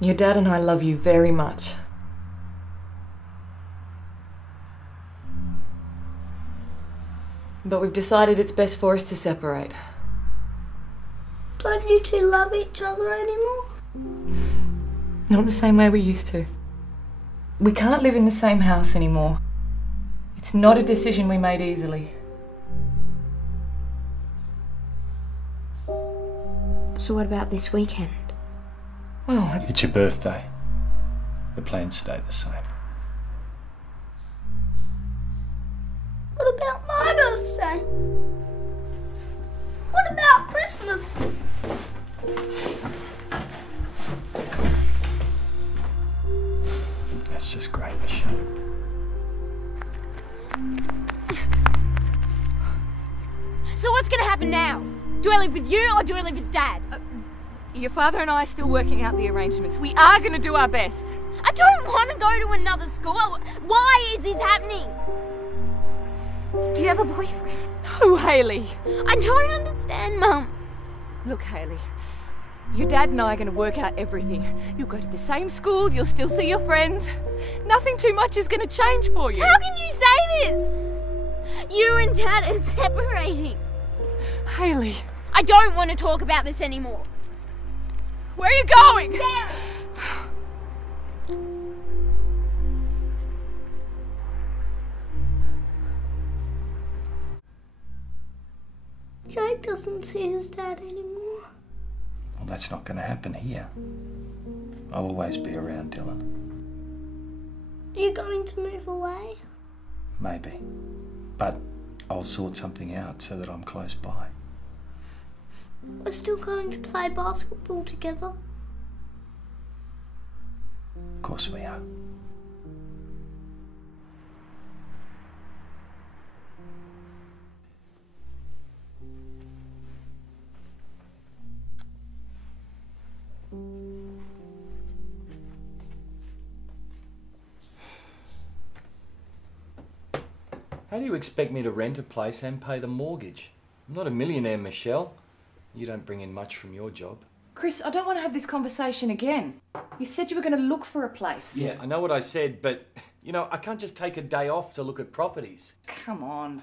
Your dad and I love you very much. But we've decided it's best for us to separate. Don't you two love each other anymore? Not the same way we used to. We can't live in the same house anymore. It's not a decision we made easily. So what about this weekend? Well, It's your birthday. The plans stay the same. What about my birthday? What about Christmas? That's just great, Michelle. So what's gonna happen now? Do I live with you or do I live with Dad? your father and I are still working out the arrangements. We are going to do our best. I don't want to go to another school. Why is this happening? Do you have a boyfriend? No, Hayley. I don't understand, Mum. Look, Hayley. Your dad and I are going to work out everything. You'll go to the same school, you'll still see your friends. Nothing too much is going to change for you. How can you say this? You and Dad are separating. Hayley. I don't want to talk about this anymore. Where are you going? Sarah! Jake doesn't see his dad anymore. Well, that's not going to happen here. I'll always be around, Dylan. Are you going to move away? Maybe. But I'll sort something out so that I'm close by. We're still going to play basketball together. Of course we are. How do you expect me to rent a place and pay the mortgage? I'm not a millionaire, Michelle. You don't bring in much from your job. Chris, I don't want to have this conversation again. You said you were going to look for a place. Yeah, I know what I said, but, you know, I can't just take a day off to look at properties. Come on.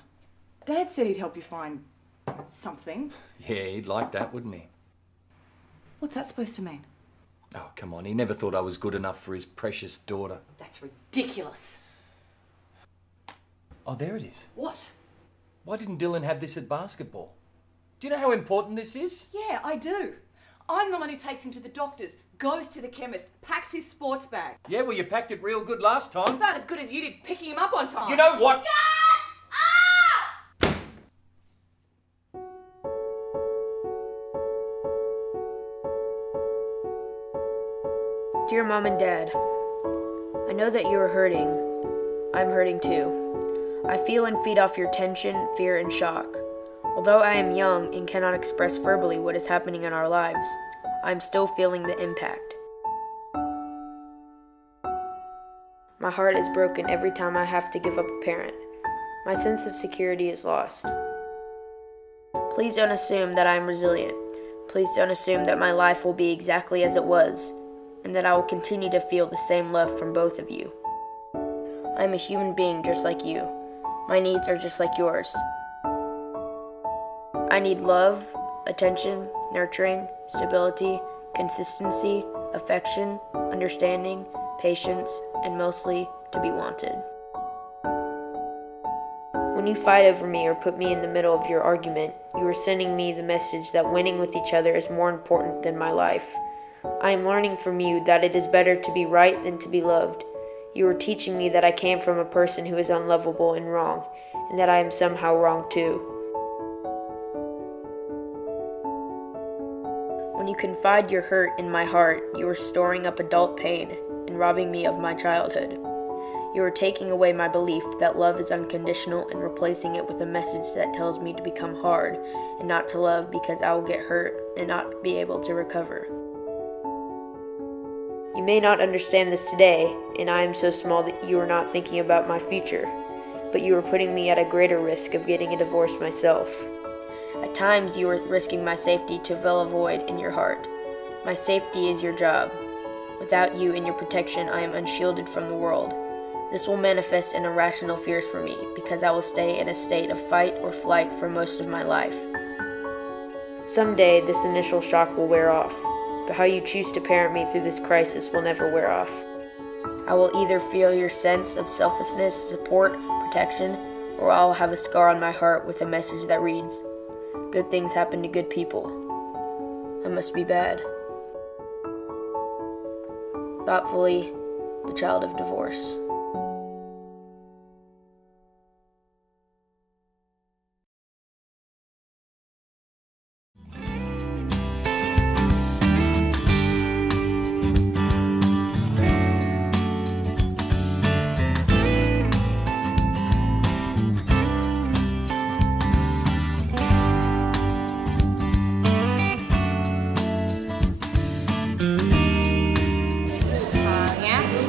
Dad said he'd help you find something. Yeah, he'd like that, wouldn't he? What's that supposed to mean? Oh, come on, he never thought I was good enough for his precious daughter. That's ridiculous. Oh, there it is. What? Why didn't Dylan have this at basketball? Do you know how important this is? Yeah, I do. I'm the one who takes him to the doctors, goes to the chemist, packs his sports bag. Yeah, well, you packed it real good last time. About as good as you did picking him up on time. You know what? Dear Mom and Dad, I know that you are hurting. I'm hurting too. I feel and feed off your tension, fear, and shock. Although I am young and cannot express verbally what is happening in our lives, I am still feeling the impact. My heart is broken every time I have to give up a parent. My sense of security is lost. Please don't assume that I am resilient. Please don't assume that my life will be exactly as it was, and that I will continue to feel the same love from both of you. I am a human being just like you. My needs are just like yours. I need love, attention, nurturing, stability, consistency, affection, understanding, patience, and mostly to be wanted. When you fight over me or put me in the middle of your argument, you are sending me the message that winning with each other is more important than my life. I am learning from you that it is better to be right than to be loved. You are teaching me that I came from a person who is unlovable and wrong, and that I am somehow wrong too. When you confide your hurt in my heart, you are storing up adult pain and robbing me of my childhood. You are taking away my belief that love is unconditional and replacing it with a message that tells me to become hard and not to love because I will get hurt and not be able to recover. You may not understand this today, and I am so small that you are not thinking about my future, but you are putting me at a greater risk of getting a divorce myself. At times, you are risking my safety to fill a void in your heart. My safety is your job. Without you and your protection, I am unshielded from the world. This will manifest in irrational fears for me, because I will stay in a state of fight or flight for most of my life. Someday, this initial shock will wear off, but how you choose to parent me through this crisis will never wear off. I will either feel your sense of selflessness, support, protection, or I will have a scar on my heart with a message that reads, "Good things happen to good people. I must be bad." Thoughtfully, the child of divorce.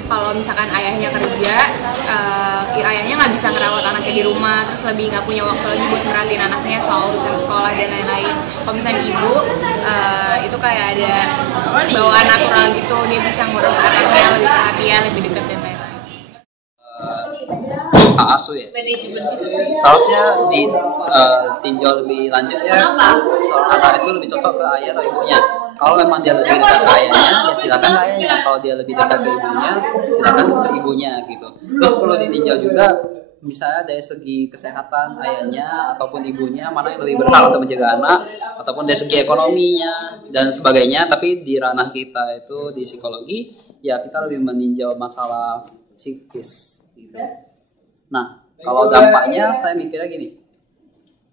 Kalau misalkan ayahnya kerja, ayahnya nggak bisa ngerawat anaknya di rumah, terus lebih nggak punya waktu lagi buat merhatiin anaknya soal urusan sekolah dan lain-lain. Kalau misalnya ibu, itu kayak ada bawaan natural gitu, dia bisa ngurus anaknya lebih perhatian, lebih dekat dan lain-lain. Hak asuh ya, seharusnya ditinjau lebih lanjut ya. Seorang anak itu lebih cocok ke ayah atau ibunya. Kalau memang dia lebih dekat ke ayahnya, ya silakan ke ayahnya. Kalau dia lebih dekat ke ibunya, silakan ke ibunya gitu. Terus perlu ditinjau juga, misalnya dari segi kesehatan ayahnya ataupun ibunya, mana yang lebih berhak untuk menjaga anak, ataupun dari segi ekonominya dan sebagainya. Tapi di ranah kita itu di psikologi, ya kita lebih meninjau masalah psikis gitu. Nah, kalau dampaknya saya mikirnya gini,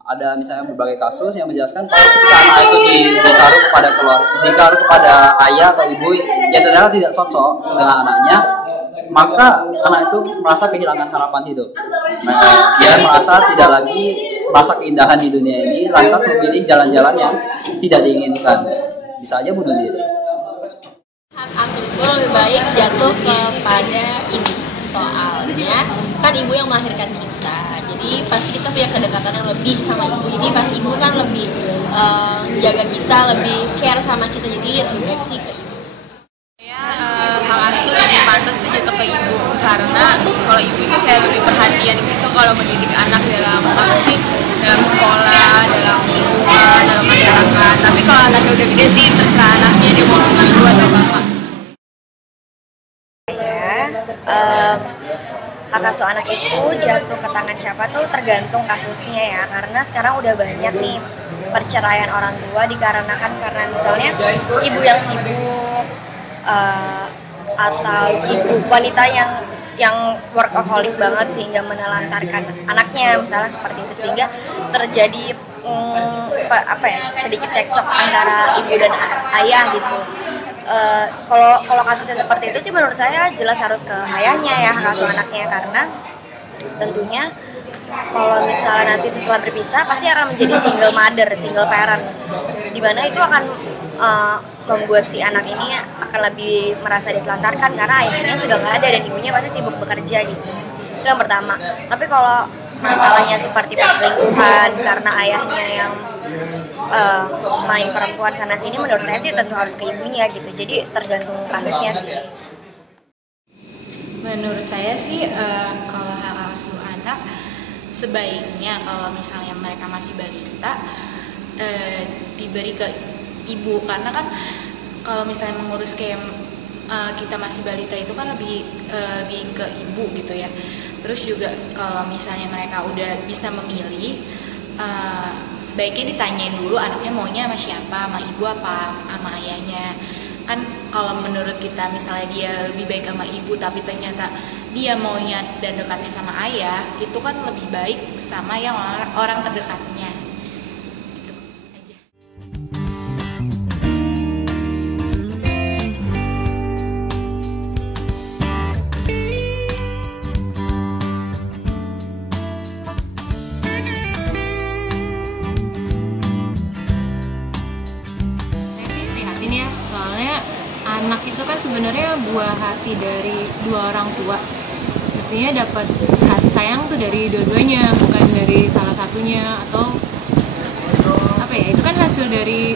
ada misalnya berbagai kasus yang menjelaskan kalau ketika anak itu ditaruh kepada ayah atau ibu yang ternyata tidak cocok dengan anaknya, maka anak itu merasa kehilangan harapan hidup. Dia merasa tidak lagi merasa keindahan di dunia ini, lantas memilih jalan-jalan yang tidak diinginkan. Bisa aja bunuh diri. Hak asuh itu lebih baik jatuh kepada ibu. Soalnya kan ibu yang melahirkan kita, jadi pasti kita punya kedekatan yang lebih sama ibu. Jadi pasti ibu kan lebih menjaga kita, lebih care sama kita, jadi lebih baik sih ke ibu. Hak asuh yang pantas itu jatuh ke ibu, karena kalau ibu itu kayak lebih perhatian gitu kalau mendidik anak dalam dalam sekolah, dalam lingkungan, dalam masyarakat. Tapi kalau anaknya udah gede sih terserah anaknya dia mau ibu atau bapak. Hak asuh anak itu jatuh ke tangan siapa tuh tergantung kasusnya ya, karena sekarang udah banyak nih perceraian orang tua dikarenakan karena misalnya ibu yang sibuk atau ibu wanita yang workaholic banget sehingga menelantarkan anaknya misalnya seperti itu, sehingga terjadi sedikit cekcok antara ibu dan ayah gitu. Kalau kasusnya seperti itu sih menurut saya jelas harus ke ayahnya ya, hak asuh anaknya, karena tentunya kalau misalnya nanti setelah berpisah pasti akan menjadi single mother, single parent, dimana itu akan membuat si anak ini akan lebih merasa ditelantarkan karena ayahnya sudah nggak ada dan ibunya pasti sibuk bekerja gitu. Itu yang pertama. Tapi kalau masalahnya seperti perselingkuhan karena ayahnya yang main perempuan sana sini, menurut saya sih tentu harus ke ibunya gitu. Jadi tergantung kasusnya sih. Menurut saya sih kalau hak asuh anak sebaiknya kalau misalnya mereka masih balita diberi ke ibu, karena kan kalau misalnya mengurus kayak kita masih balita itu kan lebih ke ibu gitu ya. Terus juga kalau misalnya mereka udah bisa memilih, sebaiknya ditanyain dulu anaknya maunya sama siapa, sama ibu apa sama ayahnya. Kan kalau menurut kita misalnya dia lebih baik sama ibu tapi ternyata dia maunya dan dekatnya sama ayah, itu kan lebih baik sama yang orang terdekatnya. Gitu aja. Soalnya anak itu kan sebenarnya buah hati dari dua orang tua. Mestinya dapat kasih sayang tuh dari dua-duanya, bukan dari salah satunya, atau apa ya? Itu kan hasil dari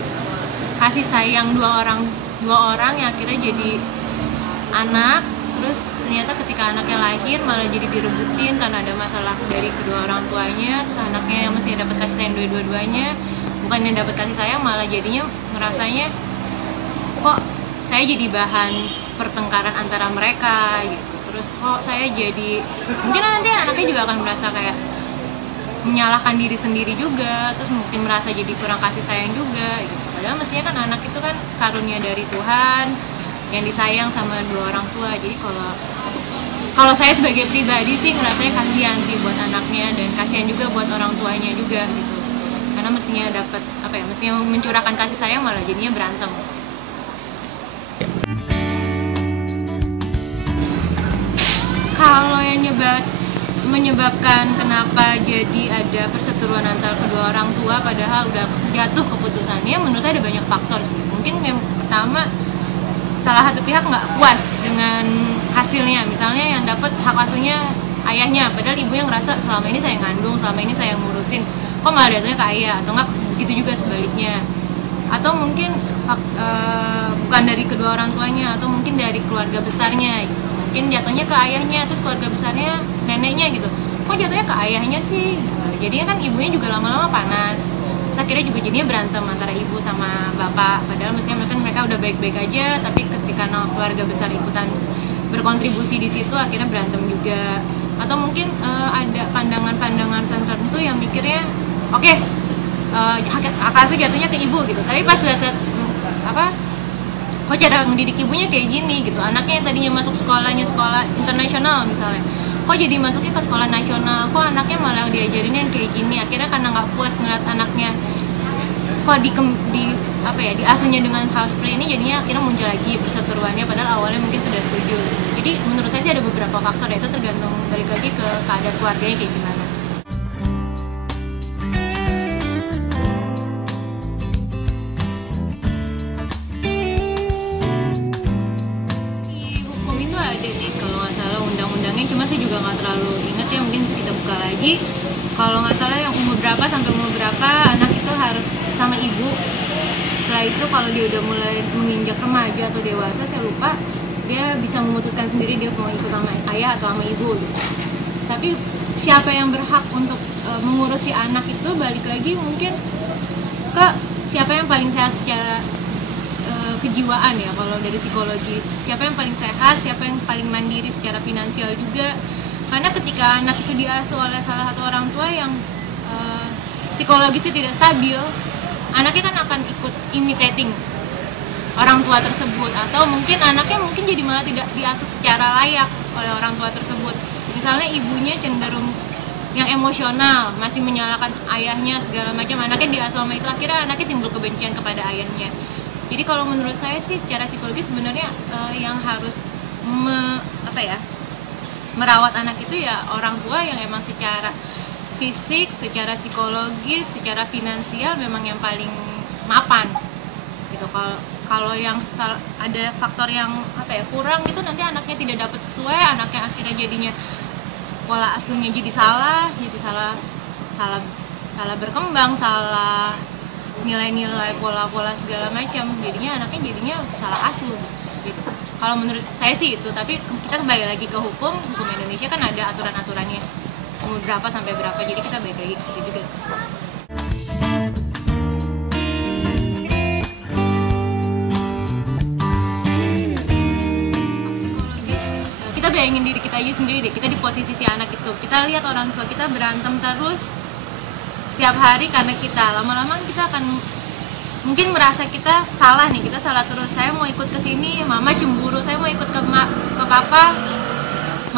kasih sayang dua orang yang akhirnya jadi anak, terus ternyata ketika anaknya lahir malah jadi direbutin karena ada masalah dari kedua orang tuanya, terus anaknya yang mesti dapat kasih sayang dua-duanya bukan yang dapat kasih sayang, malah jadinya ngerasanya kok saya jadi bahan pertengkaran antara mereka gitu. Terus kok saya jadi, mungkin nanti anaknya juga akan merasa kayak menyalahkan diri sendiri juga, terus mungkin merasa jadi kurang kasih sayang juga gitu. Padahal mestinya kan anak itu kan karunia dari Tuhan yang disayang sama dua orang tua. Jadi kalau saya sebagai pribadi sih ngerasanya kasihan sih buat anaknya, dan kasihan juga buat orang tuanya juga gitu. Karena mestinya dapat mestinya mencurahkan kasih sayang malah jadinya berantem. Kalau yang menyebabkan kenapa jadi ada perseteruan antara kedua orang tua padahal udah jatuh keputusannya, menurut saya ada banyak faktor sih. Mungkin yang pertama, salah satu pihak nggak puas dengan hasilnya, misalnya yang dapat hak asuhnya ayahnya, padahal ibunya ngerasa selama ini saya ngandung, selama ini saya ngurusin, kok malah jatuhnya ke ayah, atau nggak begitu juga sebaliknya. Atau mungkin bukan dari kedua orang tuanya, atau mungkin dari keluarga besarnya gitu. Mungkin jatuhnya ke ayahnya, terus keluarga besarnya neneknya gitu, kok jatuhnya ke ayahnya sih gitu. Jadinya kan ibunya juga lama-lama panas, terus akhirnya juga jadinya berantem antara ibu sama bapak, padahal mestinya mereka udah baik-baik aja, tapi ketika keluarga besar ikutan berkontribusi di situ akhirnya berantem juga. Atau mungkin ada pandangan-pandangan tertentu yang mikirnya hak asuh jatuhnya ke ibu gitu, tapi pas lihat kok cara ngedidik ibunya kayak gini gitu, anaknya yang tadinya masuk sekolah internasional misalnya, kok jadi masuknya ke sekolah nasional, kok anaknya malah diajarinnya yang kayak gini. Akhirnya karena nggak puas ngeliat anaknya kok diasuhnya dengan hal seperti ini, jadinya akhirnya muncul lagi perseteruannya, padahal awalnya mungkin sudah setuju. Jadi menurut saya sih ada beberapa faktor, ya itu tergantung balik lagi ke keadaan keluarganya kayak gimana. Cuma saya juga nggak terlalu ingat ya, mungkin bisa kita buka lagi. Kalau nggak salah yang umur berapa sampai umur berapa anak itu harus sama ibu. Setelah itu kalau dia udah mulai menginjak remaja atau dewasa, saya lupa, dia bisa memutuskan sendiri dia mau ikut sama ayah atau sama ibu gitu. Tapi siapa yang berhak untuk mengurusi anak itu balik lagi mungkin ke siapa yang paling sehat secara kejiwaan ya, kalau dari psikologi, siapa yang paling sehat, siapa yang paling mandiri secara finansial juga. Karena ketika anak itu diasuh oleh salah satu orang tua yang psikologisnya tidak stabil, anaknya kan akan ikut imitating orang tua tersebut, atau mungkin anaknya jadi malah tidak diasuh secara layak oleh orang tua tersebut. Misalnya ibunya cenderung yang emosional, masih menyalahkan ayahnya segala macam, anaknya diasuh sama itu, akhirnya anaknya timbul kebencian kepada ayahnya. Jadi kalau menurut saya sih secara psikologis sebenarnya yang harus merawat anak itu ya orang tua yang emang secara fisik, secara psikologis, secara finansial memang yang paling mapan gitu. Kalau yang ada faktor yang kurang gitu, nanti anaknya tidak dapat sesuai, anaknya akhirnya jadinya pola asuhnya jadi salah berkembang, salah nilai-nilai, pola-pola segala macam, jadinya anaknya salah asuh gitu. Kalau menurut saya sih itu, tapi kita kembali lagi ke hukum Indonesia kan ada aturan-aturannya umur berapa sampai berapa, jadi kita balik lagi ke situ juga. Psikologis, kita bayangin diri kita aja sendiri deh, kita di posisi si anak itu, kita lihat orang tua kita berantem terus setiap hari karena kita, lama-lama kita akan mungkin merasa kita salah nih, kita salah terus. Saya mau ikut ke sini, mama cemburu. Saya mau ikut ke papa,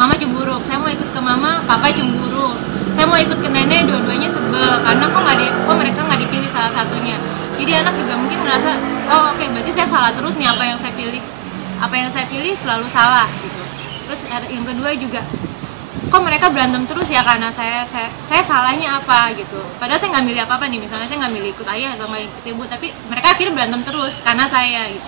mama cemburu. Saya mau ikut ke mama, papa cemburu. Saya mau ikut ke nenek, dua-duanya sebel karena kok mereka nggak dipilih salah satunya. Jadi anak juga mungkin merasa, berarti saya salah terus nih, apa yang saya pilih selalu salah gitu. Terus yang kedua juga, kok mereka berantem terus ya karena saya salahnya apa gitu. Padahal saya nggak milih apa-apa nih, misalnya saya nggak milih ikut ayah atau nggak ikut ibu, tapi mereka akhirnya berantem terus karena saya gitu.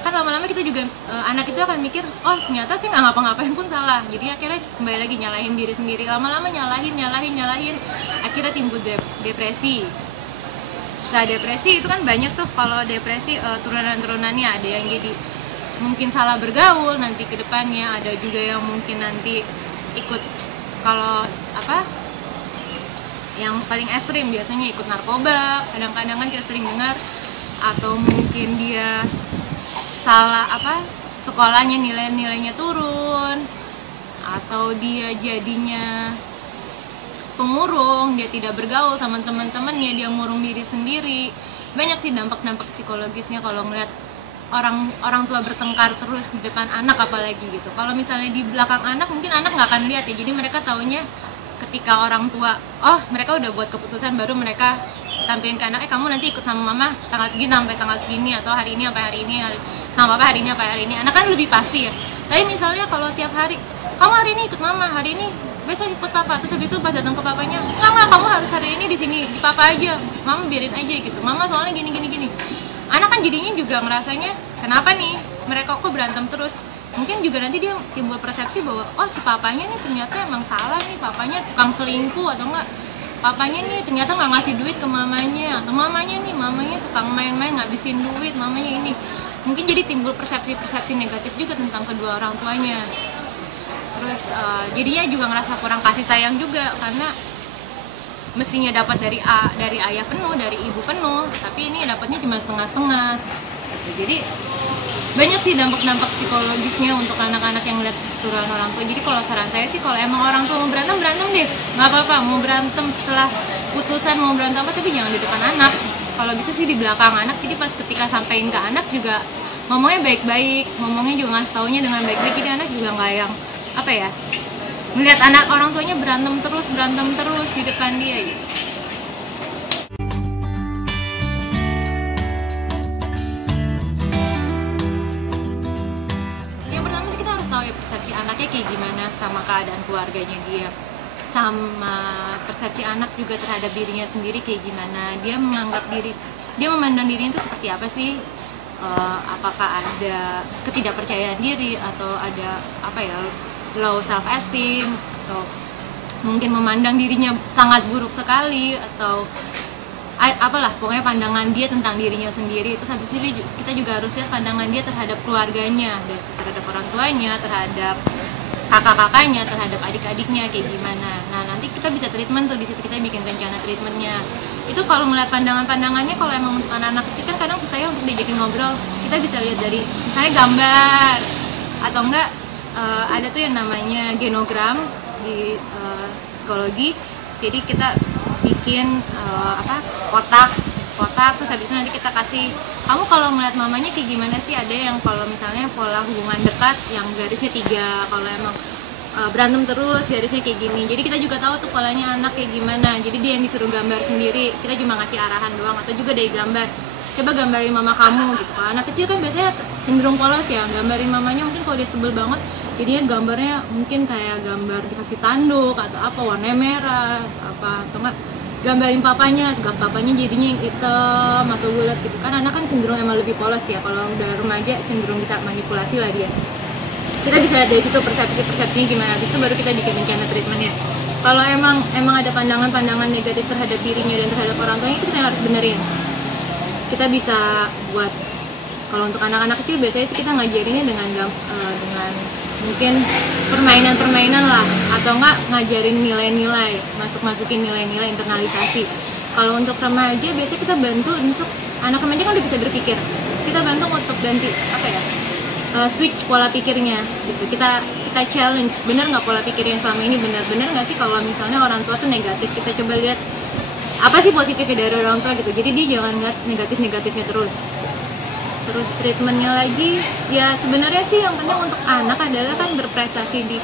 Kan lama-lama kita juga, anak itu akan mikir, ternyata saya nggak ngapa-ngapain pun salah. Jadi akhirnya kembali lagi nyalahin diri sendiri, lama-lama nyalahin, akhirnya timbul depresi. Setelah depresi itu kan banyak tuh, kalau depresi turunan-turunannya, ada yang jadi mungkin salah bergaul nanti ke depannya, ada juga yang mungkin nanti ikut, kalau yang paling ekstrim biasanya ikut narkoba, kadang-kadang kan kita sering dengar, atau mungkin dia salah sekolahnya nilainya turun, atau dia jadinya pemurung, dia tidak bergaul sama teman-temannya, dia murung diri sendiri. Banyak sih dampak-dampak psikologisnya kalau ngeliat orang tua bertengkar terus di depan anak apalagi gitu. Kalau misalnya di belakang anak mungkin anak nggak akan lihat ya, jadi mereka taunya ketika orang tua mereka udah buat keputusan baru mereka tampilin ke anak, kamu nanti ikut sama mama tanggal segini sampai tanggal segini, atau hari ini sampai hari ini, sama papa hari ini sampai hari ini. Anak kan lebih pasti ya. Tapi misalnya kalau tiap hari, kamu hari ini ikut mama, hari ini besok ikut papa, terus habis itu pas datang ke papanya, enggak kamu harus hari ini di sini di papa aja, mama biarin aja gitu, mama soalnya gini. Anak kan jadinya juga ngerasanya, kenapa nih mereka kok berantem terus. Mungkin juga nanti dia timbul persepsi bahwa si papanya nih ternyata emang salah nih, papanya tukang selingkuh, atau enggak papanya nih ternyata nggak ngasih duit ke mamanya, atau mamanya tukang main-main ngabisin duit, mamanya ini. Mungkin jadi timbul persepsi negatif juga tentang kedua orang tuanya. Terus jadinya juga ngerasa kurang kasih sayang juga, karena mestinya dapat dari ayah penuh, dari ibu penuh, tapi ini dapatnya cuma setengah-setengah. Jadi banyak sih dampak-dampak psikologisnya untuk anak-anak yang lihat perseteruan orang tua. Jadi kalau saran saya sih, kalau emang orang tua mau berantem deh, nggak apa-apa. Mau berantem setelah putusan, mau berantem apa, tapi jangan di depan anak. Kalau bisa sih di belakang anak. Jadi pas ketika sampein ke anak juga ngomongnya baik-baik, ngomongnya juga ngasih taunya dengan baik-baik. Jadi anak juga nggak yang melihat anak orang tuanya berantem terus di depan dia gitu. Yang pertama sih kita harus tahu ya persepsi anaknya kayak gimana sama keadaan keluarganya dia, sama persepsi anak juga terhadap dirinya sendiri kayak gimana. Dia memandang dirinya itu seperti apa sih? Apakah ada ketidakpercayaan diri, atau ada low self esteem, atau mungkin memandang dirinya sangat buruk sekali, atau pokoknya pandangan dia tentang dirinya sendiri. Terus habis itu kita juga harus lihat pandangan dia terhadap keluarganya, terhadap orang tuanya, terhadap kakak-kakaknya, terhadap adik-adiknya kayak gimana. Nah nanti kita bisa treatment tuh, di situ kita bikin rencana treatmentnya. Itu kalau melihat pandangan-pandangannya, kalau emang untuk anak-anak kecil kan kadang susah untuk diajakin ngobrol. Kita bisa lihat dari misalnya gambar, atau enggak ada tuh yang namanya genogram di psikologi. Jadi kita bikin kotak, terus habis itu nanti kita kasih, kamu kalau melihat mamanya kayak gimana sih. Ada yang kalau misalnya pola hubungan dekat yang garisnya 3, kalau emang berantem terus garisnya kayak gini. Jadi kita juga tahu tuh polanya anak kayak gimana. Jadi dia yang disuruh gambar sendiri, kita cuma ngasih arahan doang, atau juga dari gambar, coba gambarin mama kamu gitu. Kalau anak kecil kan biasanya cenderung polos ya, gambarin mamanya. Mungkin kalau dia sebel banget, jadinya gambarnya mungkin kayak gambar dikasih tanduk atau apa, warna merah atau enggak gambarin papanya jadinya yang hitam atau bulat gitu kan. Anak kan cenderung emang lebih polos ya, kalau udah remaja cenderung bisa manipulasi lah dia. Kita bisa lihat dari situ persepsinya gimana, habis itu baru kita bikin rencana treatmentnya. Kalau emang ada pandangan negatif terhadap dirinya dan terhadap orang tuanya, itu kita harus benerin. Kita bisa buat, kalau untuk anak-anak kecil biasanya sih kita ngajarinnya dengan mungkin permainan lah, atau enggak ngajarin nilai-nilai, masukin nilai-nilai internalisasi. Kalau untuk remaja biasanya kita bantu untuk anak remaja kan udah bisa berpikir, kita bantu untuk ganti switch pola pikirnya gitu. Kita challenge, bener nggak pola pikirnya selama ini, bener nggak sih kalau misalnya orang tua tuh negatif, kita coba lihat apa sih positifnya dari orang tua gitu. Jadi dia jangan lihat negatifnya terus treatmentnya lagi ya. Sebenarnya sih yang penting untuk anak adalah kan berprestasi di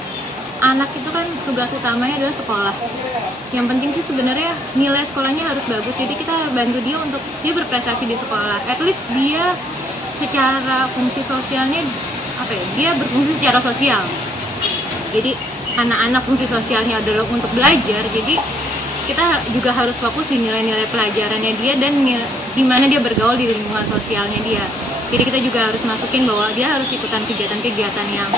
anak itu kan tugas utamanya adalah sekolah. Yang penting sih sebenarnya nilai sekolahnya harus bagus, jadi kita bantu dia untuk dia berprestasi di sekolah. At least dia secara fungsi sosialnya dia berfungsi secara sosial. Jadi anak-anak fungsi sosialnya adalah untuk belajar, jadi kita juga harus fokus di nilai-nilai pelajarannya dia dan gimana dia bergaul di lingkungan sosialnya dia. Jadi kita juga harus masukin bahwa dia harus ikutan kegiatan-kegiatan yang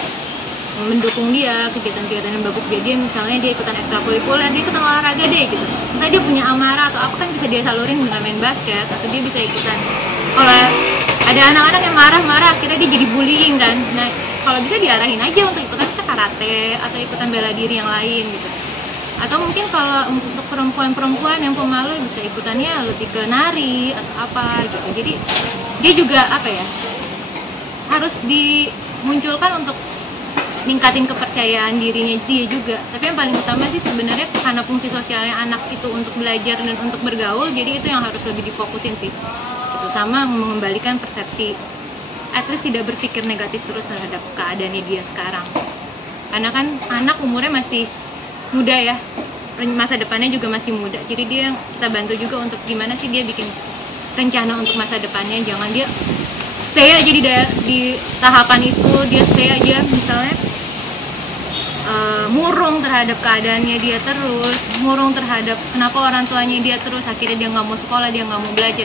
mendukung dia, kegiatan-kegiatan yang bagus. Jadi misalnya dia ikutan ekstrakurikuler, dia ikutan olahraga deh gitu. Misalnya dia punya amarah atau apa kan bisa dia salurin dengan main basket, atau dia bisa ikutan Kalau ada anak-anak yang marah-marah akhirnya dia jadi bullying kan. Nah, kalau bisa diarahin aja untuk ikutan karate atau ikutan bela diri yang lain gitu. Atau mungkin kalau untuk perempuan-perempuan yang pemalu bisa ikutannya lebih ke nari atau apa gitu. Jadi dia juga apa ya, harus dimunculkan untuk ningkatin kepercayaan dirinya dia juga. Tapi yang paling utama sih sebenarnya karena fungsi sosialnya anak itu untuk belajar dan untuk bergaul, jadi itu yang harus lebih difokusin sih. Itu sama mengembalikan persepsi, at least tidak berpikir negatif terus terhadap keadaannya dia sekarang. Karena kan anak umurnya masih muda ya, masa depannya juga masih muda. Jadi dia kita bantu juga untuk gimana sih dia bikin rencana untuk masa depannya. Jangan dia stay aja di tahapan itu, dia stay aja misalnya murung terhadap keadaannya dia terus, murung terhadap kenapa orang tuanya dia terus, akhirnya dia nggak mau sekolah, dia nggak mau belajar.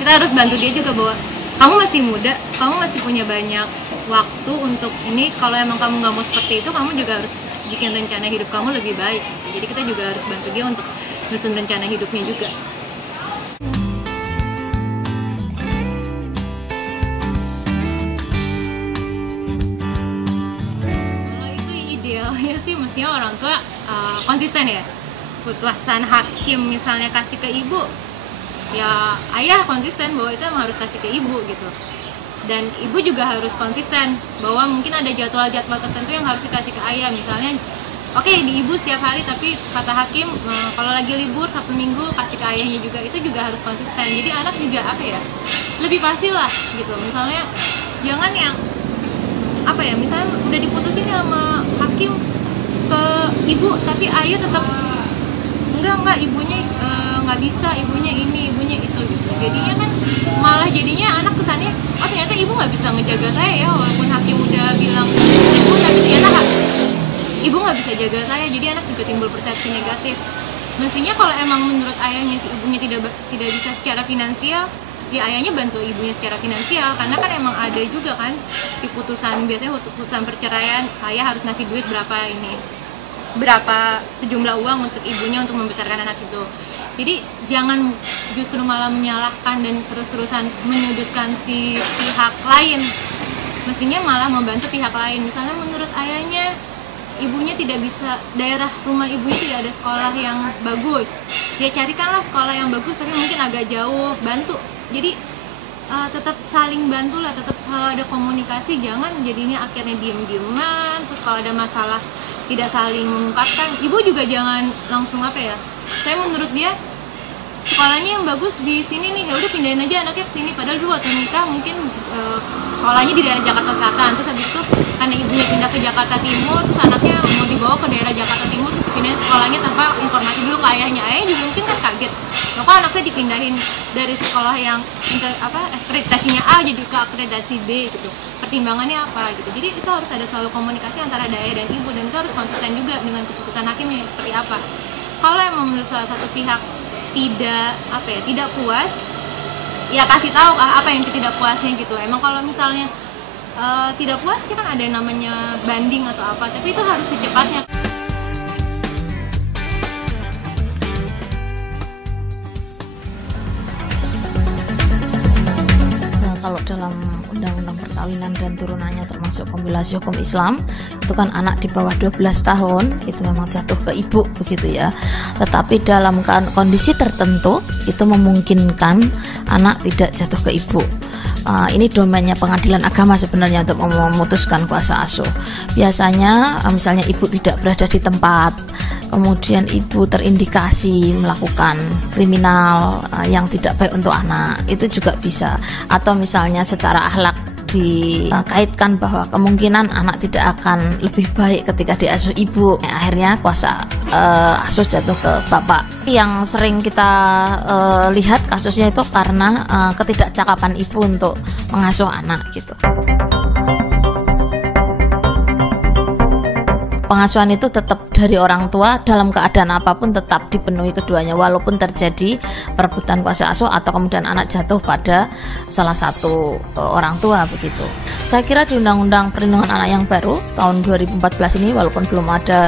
Kita harus bantu dia juga bahwa kamu masih muda, kamu masih punya banyak waktu untuk ini. Kalau emang kamu nggak mau seperti itu, kamu juga harus bikin rencana hidup kamu lebih baik. Jadi kita juga harus bantu dia untuk nyusun rencana hidupnya juga. Kalau itu idealnya sih mestinya orang tua konsisten ya. Putusan hakim misalnya kasih ke ibu, ya ayah konsisten bahwa itu emang harus kasih ke ibu gitu. Dan ibu juga harus konsisten bahwa mungkin ada jadwal-jadwal tertentu yang harus dikasih ke ayah. Misalnya, oke, di ibu setiap hari, tapi kata hakim kalau lagi libur Sabtu Minggu kasih ke ayahnya juga. Itu juga harus konsisten. Jadi anak juga apa ya, lebih pasti lah gitu. Misalnya jangan yang apa ya, misalnya udah diputusin sama hakim ke ibu, tapi ayah tetap enggak ibunya nggak bisa, ibunya ini, ibunya itu gitu. Jadinya kan malah jadinya anak kesannya, oh ternyata ibu nggak bisa ngejaga saya ya, walaupun hakim udah bilang ibu, tapi ternyata ibu nggak bisa jaga saya. Jadi anak juga timbul persepsi negatif. Mestinya kalau emang menurut ayahnya si ibunya tidak bisa secara finansial, ya ayahnya bantu ibunya secara finansial. Karena kan emang ada juga kan di putusan, biasanya putusan perceraian ayah harus ngasih duit berapa sejumlah uang untuk ibunya untuk membesarkan anak itu. Jadi jangan justru malah menyalahkan dan terus-terusan menyudutkan si pihak lain. Mestinya malah membantu pihak lain. Misalnya menurut ayahnya ibunya tidak bisa, daerah rumah ibunya tidak ada sekolah yang bagus, ya carikanlah sekolah yang bagus tapi mungkin agak jauh, bantu. Jadi tetap saling bantu lah, tetap selalu ada komunikasi. Jangan jadinya akhirnya diem-dieman, terus kalau ada masalah tidak saling mengungkapkan. Ibu juga jangan langsung apa ya, saya menurut dia sekolahnya yang bagus di sini nih, ya udah pindahin aja anaknya ke sini. Padahal dulu waktu nikah mungkin sekolahnya di daerah Jakarta Selatan, terus habis itu karena ibunya pindah ke Jakarta Timur, terus anaknya mau dibawa ke daerah Jakarta Timur, terus pindahin sekolahnya tanpa informasi dulu ke ayahnya. Ayahnya juga mungkin kan kaget, loh kok anak saya dipindahin dari sekolah yang akreditasinya A jadi ke akreditasi B gitu, pertimbangannya apa gitu. Jadi itu harus ada selalu komunikasi antara ayah dan ibu, dan itu harus konsisten juga dengan keputusan hakimnya seperti apa. Kalau emang menurut salah satu pihak tidak puas, ya kasih tahu apa yang tidak puasnya gitu. Emang kalau misalnya tidak puas ya kan ada yang namanya banding atau apa, tapi itu harus secepatnya. Kalau dalam Undang-Undang Perkawinan dan Turunannya termasuk kompilasi hukum Islam, itu kan anak di bawah 12 tahun itu memang jatuh ke ibu begitu ya. Tetapi dalam kondisi tertentu itu memungkinkan anak tidak jatuh ke ibu. Ini domainnya pengadilan agama sebenarnya untuk memutuskan kuasa asuh. Biasanya misalnya ibu tidak berada di tempat, kemudian ibu terindikasi melakukan kriminal yang tidak baik untuk anak, itu juga bisa. Atau misalnya secara akhlak dikaitkan bahwa kemungkinan anak tidak akan lebih baik ketika diasuh ibu, akhirnya kuasa asuh jatuh ke bapak. Yang sering kita lihat kasusnya itu karena ketidakcakapan ibu untuk mengasuh anak gitu. pengasuhan itu tetap dari orang tua, dalam keadaan apapun tetap dipenuhi keduanya, walaupun terjadi perebutan kuasa asuh atau kemudian anak jatuh pada salah satu orang tua begitu. Saya kira di Undang-Undang Perlindungan Anak yang baru tahun 2014 ini, walaupun belum ada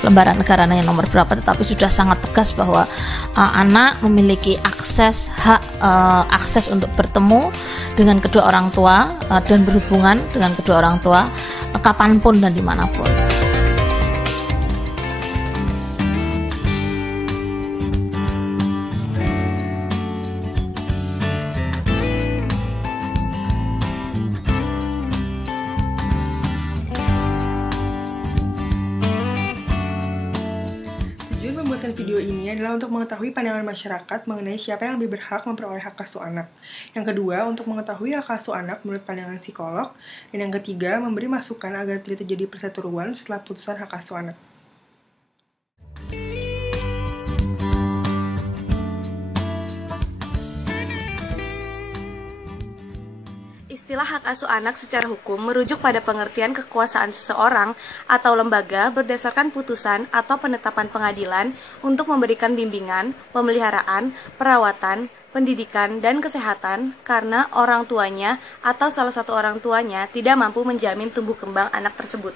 lembaran negara yang nomor berapa, tetapi sudah sangat tegas bahwa anak memiliki hak akses untuk bertemu dengan kedua orang tua dan berhubungan dengan kedua orang tua kapanpun dan dimanapun. Tujuan pembuatan video ini adalah untuk mengetahui pandangan masyarakat mengenai siapa yang lebih berhak memperoleh hak asuh anak. Yang kedua, untuk mengetahui hak asuh anak menurut pandangan psikolog. Dan yang ketiga, memberi masukan agar tidak terjadi perseteruan setelah putusan hak asuh anak. Istilah hak asuh anak secara hukum merujuk pada pengertian kekuasaan seseorang atau lembaga berdasarkan putusan atau penetapan pengadilan untuk memberikan bimbingan, pemeliharaan, perawatan, pendidikan, dan kesehatan karena orang tuanya atau salah satu orang tuanya tidak mampu menjamin tumbuh kembang anak tersebut.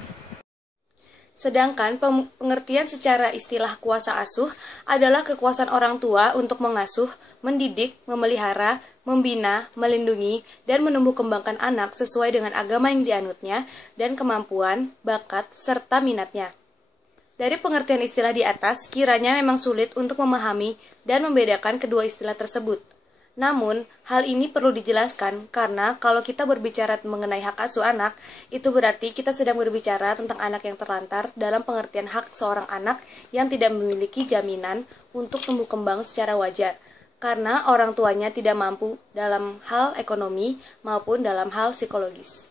Sedangkan pengertian secara istilah kuasa asuh adalah kekuasaan orang tua untuk mengasuh, mendidik, memelihara, membina, melindungi, dan menumbuh kembangkan anak sesuai dengan agama yang dianutnya dan kemampuan, bakat, serta minatnya. Dari pengertian istilah di atas, kiranya memang sulit untuk memahami dan membedakan kedua istilah tersebut. Namun, hal ini perlu dijelaskan karena kalau kita berbicara mengenai hak asuh anak, itu berarti kita sedang berbicara tentang anak yang terlantar dalam pengertian hak seorang anak yang tidak memiliki jaminan untuk tumbuh kembang secara wajar, karena orang tuanya tidak mampu dalam hal ekonomi maupun dalam hal psikologis.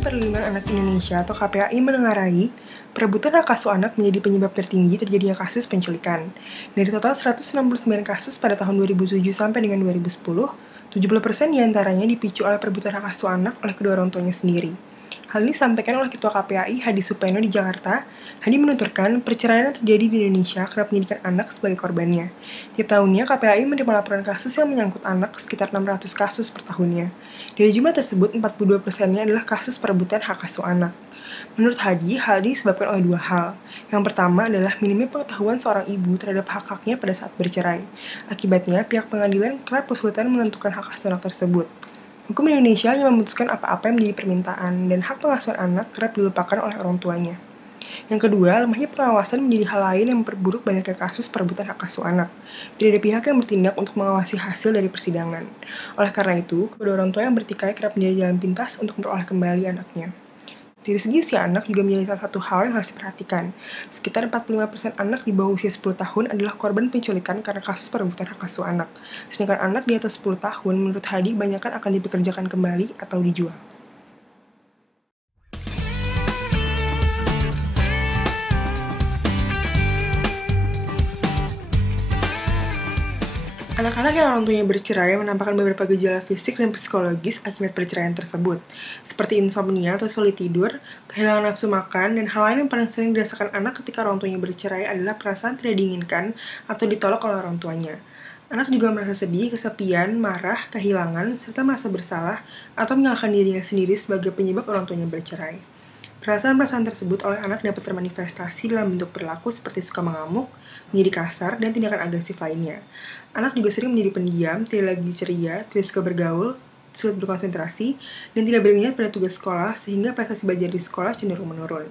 Perlindungan Anak Indonesia atau KPAI menengarai perebutan hak asuh anak menjadi penyebab tertinggi terjadinya kasus penculikan. Dari total 169 kasus pada tahun 2007 sampai dengan 2010, 70% diantaranya dipicu oleh perebutan hak asuh anak oleh kedua orang tuanya sendiri. Hal ini disampaikan oleh Ketua KPAI Hadi Supeno di Jakarta. Hadi menuturkan perceraian yang terjadi di Indonesia kerap menjadikan anak sebagai korbannya. Tiap tahunnya KPAI menerima laporan kasus yang menyangkut anak sekitar 600 kasus per tahunnya. Dari jumlah tersebut, 42%-nya adalah kasus perebutan hak asuh anak. Menurut Hadi, hal ini disebabkan oleh dua hal. Yang pertama adalah minimnya pengetahuan seorang ibu terhadap hak-haknya pada saat bercerai. Akibatnya, pihak pengadilan kerap kesulitan menentukan hak asuh anak tersebut. Hukum Indonesia hanya memutuskan apa-apa yang menjadi permintaan, dan hak pengasuhan anak kerap dilupakan oleh orang tuanya. Yang kedua, lemahnya pengawasan menjadi hal lain yang memperburuk banyaknya kasus perebutan hak asuh anak. Tidak ada pihak yang bertindak untuk mengawasi hasil dari persidangan. Oleh karena itu, kedua orang tua yang bertikai kerap menjadi jalan pintas untuk memperoleh kembali anaknya. Dari segi usia anak juga menjadi salah satu hal yang harus diperhatikan. Sekitar 45% anak di bawah usia 10 tahun adalah korban penculikan karena kasus perebutan hak asuh anak. Sedangkan anak di atas 10 tahun menurut Hadi banyakkan akan dipekerjakan kembali atau dijual. Anak-anak yang orang tuanya bercerai menampakkan beberapa gejala fisik dan psikologis akibat perceraian tersebut, seperti insomnia atau sulit tidur, kehilangan nafsu makan, dan hal lain yang paling sering dirasakan anak ketika orang tuanya bercerai adalah perasaan tidak diinginkan atau ditolak oleh orang tuanya. Anak juga merasa sedih, kesepian, marah, kehilangan, serta merasa bersalah atau menyalahkan dirinya sendiri sebagai penyebab orang tuanya bercerai. Perasaan-perasaan tersebut oleh anak dapat termanifestasi dalam bentuk perilaku seperti suka mengamuk, menjadi kasar, dan tindakan agresif lainnya. Anak juga sering menjadi pendiam, tidak lagi ceria, tidak suka bergaul, sulit berkonsentrasi, dan tidak berminat pada tugas sekolah sehingga prestasi belajar di sekolah cenderung menurun.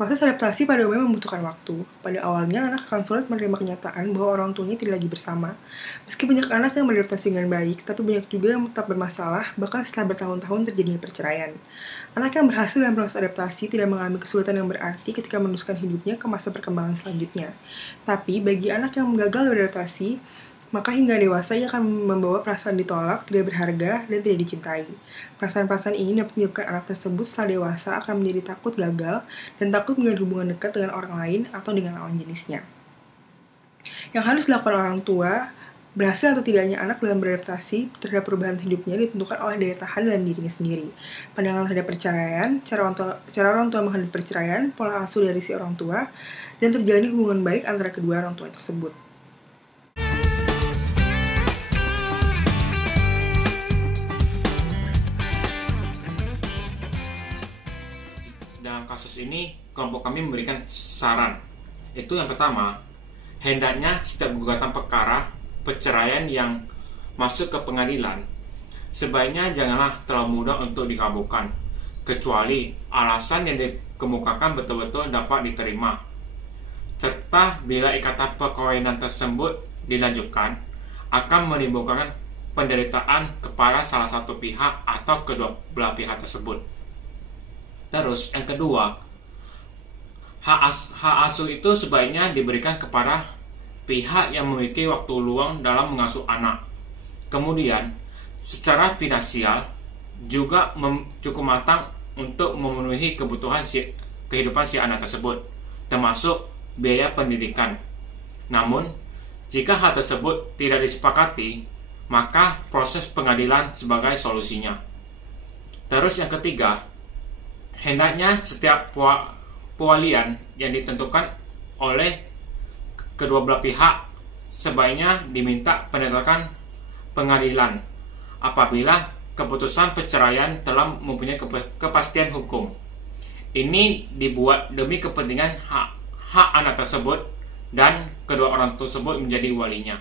Proses adaptasi pada umumnya membutuhkan waktu. Pada awalnya, anak akan sulit menerima kenyataan bahwa orang tuanya tidak lagi bersama. Meski banyak anak yang beradaptasi dengan baik, tapi banyak juga yang tetap bermasalah, bahkan setelah bertahun-tahun terjadinya perceraian. Anak yang berhasil dalam proses adaptasi tidak mengalami kesulitan yang berarti ketika meneruskan hidupnya ke masa perkembangan selanjutnya. Tapi, bagi anak yang gagal beradaptasi, maka hingga dewasa ia akan membawa perasaan ditolak, tidak berharga, dan tidak dicintai. Perasaan-perasaan ini dapat menyebabkan anak tersebut setelah dewasa akan menjadi takut gagal dan takut menjalin hubungan dekat dengan orang lain atau dengan lawan jenisnya. Yang harus dilakukan orang tua Berhasil atau tidaknya anak dalam beradaptasi terhadap perubahan hidupnya ditentukan oleh daya tahan dalam dirinya sendiri. Pandangan terhadap perceraian, cara orang tua menghadapi perceraian, pola asuh dari si orang tua, dan terjalin hubungan baik antara kedua orang tua tersebut. Dalam kasus ini, kelompok kami memberikan saran. Itu yang pertama, hendaknya setiap gugatan perkara perceraian yang masuk ke pengadilan sebaiknya janganlah terlalu mudah untuk dikabulkan, kecuali alasan yang dikemukakan betul-betul dapat diterima, serta bila ikatan perkawinan tersebut dilanjutkan akan menimbulkan penderitaan kepada salah satu pihak atau kedua belah pihak tersebut. Terus yang kedua, hak asuh itu sebaiknya diberikan kepada pihak yang memiliki waktu luang dalam mengasuh anak. Kemudian, secara finansial juga cukup matang untuk memenuhi kebutuhan kehidupan si anak tersebut, termasuk biaya pendidikan. Namun, jika hal tersebut tidak disepakati, maka proses pengadilan sebagai solusinya. Terus yang ketiga, hendaknya setiap pewalian yang ditentukan oleh kedua belah pihak sebaiknya diminta penetapan pengadilan apabila keputusan perceraian telah mempunyai kepastian hukum. Ini dibuat demi kepentingan hak anak tersebut dan kedua orang tersebut menjadi walinya.